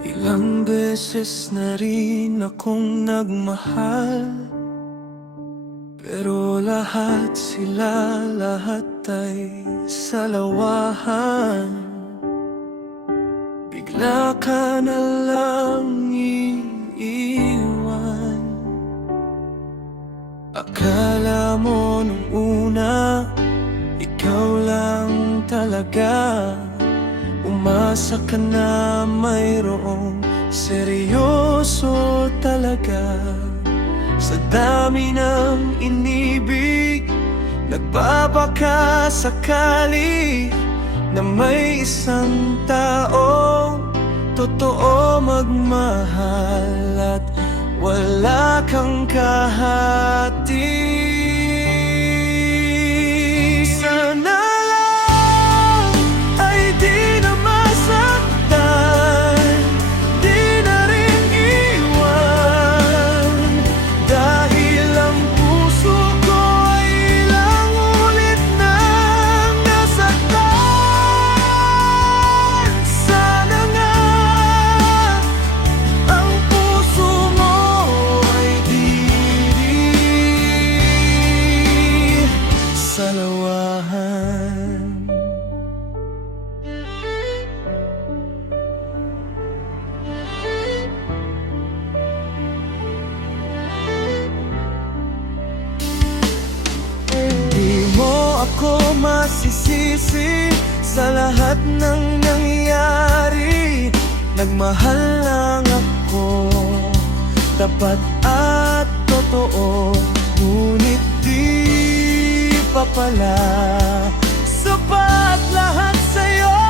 Ilang beses na rin akong nagmahal, pero lahat ay salawahan. Bigla ka na lang iiwan. Akala mo nung una, ikaw lang talaga. Umasa ka na mayroong seryoso talaga. Sa dami ng inibig, nagbabaka sakali na may isang taong totoo magmahal at wala kang kahati. Sana lang ay di na masaktan, di na rin iwan, dahil ang puso ko ay ilang ulit nang nasaktan. Sana nga ang puso mo ay di salawahan. Di mo ako masisisi sa lahat ng nangyari. Nagmahal lang ako, tapat at totoo, ngunit di pa pala sapat lahat sa'yo.